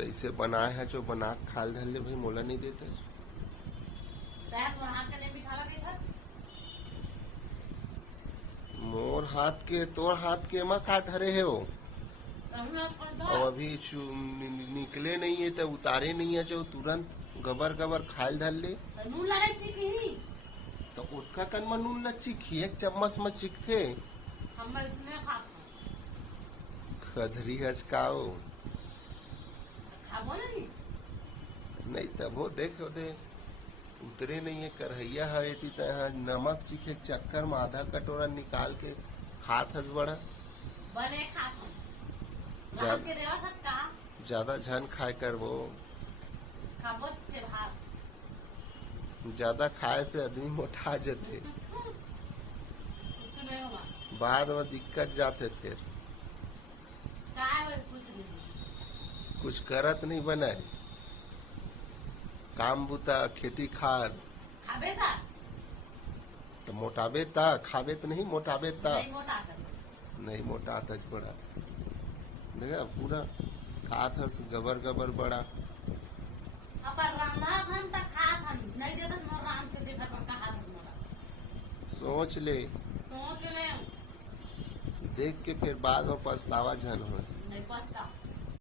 कैसे बनाए है जो बना के खाल धर ले भाई मोला नहीं देते। मोर हाथ के तोर हाथ के मा का धरे है वो। और अभी निकले नहीं है तो उतारे नहीं है जो तुरंत गबर गबर खाल धर ले। नून लड़ाई चिकी तो उसका कन में नून न चिखी एक चम्मच में चिखथे। हम इसने खा खधरी हचकाओ खाबो नहीं तब वो देखो दे उतरे नहीं है करहैया है नमक चीखे के चक्कर में आधा कटोरा निकाल के खात हस बड़ा बने खात राम के देवा सच कहा ज्यादा झन खाए कर वो खाबो चे भात ज्यादा खाए से आदमी मोटा जाते कुछ नहीं होगा बाद में दिक्कत जाते फिर कुछ नहीं कुछ करत नहीं बनाए काम बुता खेती खाद खाबे था तो मोटाबे ता खाबे तो नहीं मोटाबे ता नहीं मोटा कर नहीं मोटा था बड़ा देखा पूरा खात हस गबर गबर बड़ा अपन रांधा थन त खात हन नहीं देत मोर राम के देखत पर कहा मोरा सोच ले देख के फिर बाद में पछतावा झन हो नहीं पछता